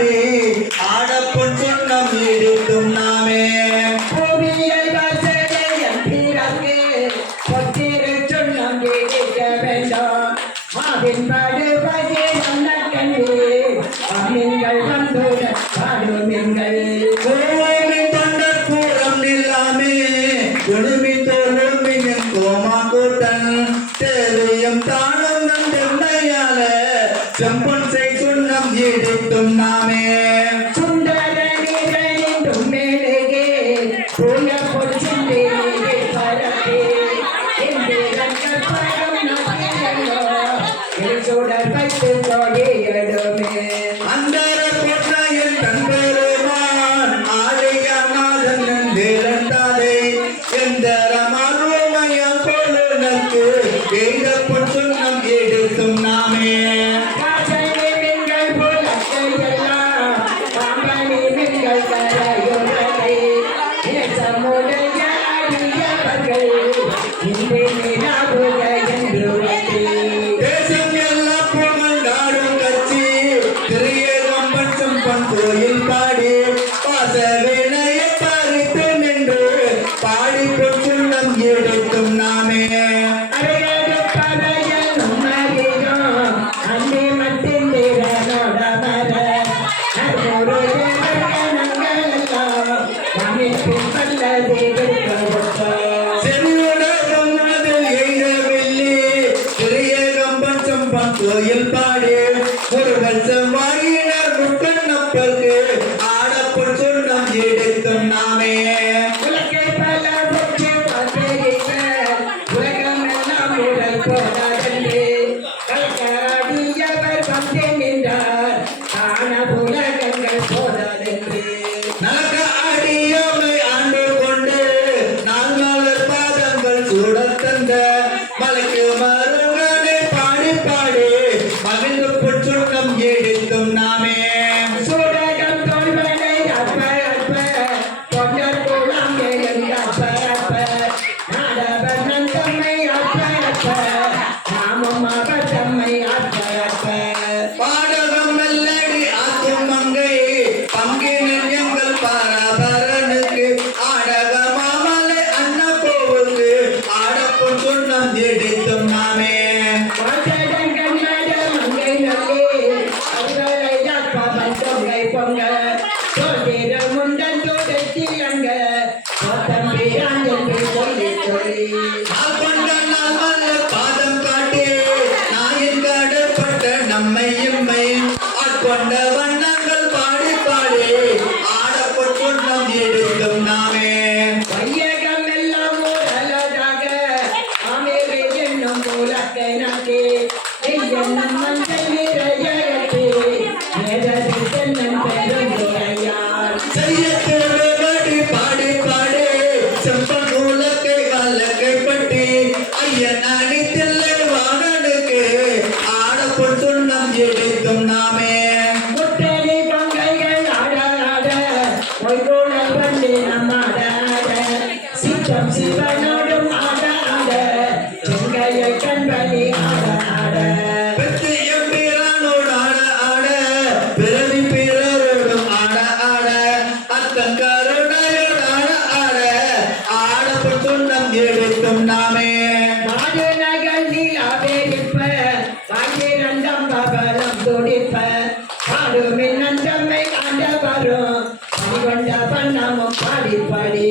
பாடி ஆடப்பொன் சொன்னம் இருக்கும் நாமே. செம்பன் செய்துள்ளம் எடுத்தும் நான் சுடர் பட்டு தொடியடுமே அந்தர போற்றாயன் தன்பெருமான் ஆலை அண்ணாதன் திறந்தாலே எந்த ரமாரோமய பொழுனக்கு எழுதப்பட்டு நம் எடுத்தும் நாமே சமூக பாடி பிரச்சனம் எடுக்கும் நாமே செல்வடல் எய்தவில்லை. சிறிய கம்பன் சம்பன் கோயில் பா வணங்க. பாதம் பேராஞ்சல் சொல்லி சொல்லி. பாதம் காட்டே நாயன் காடப்பட்ட చెప్తారు అదిగొండ పన్నాము పాడి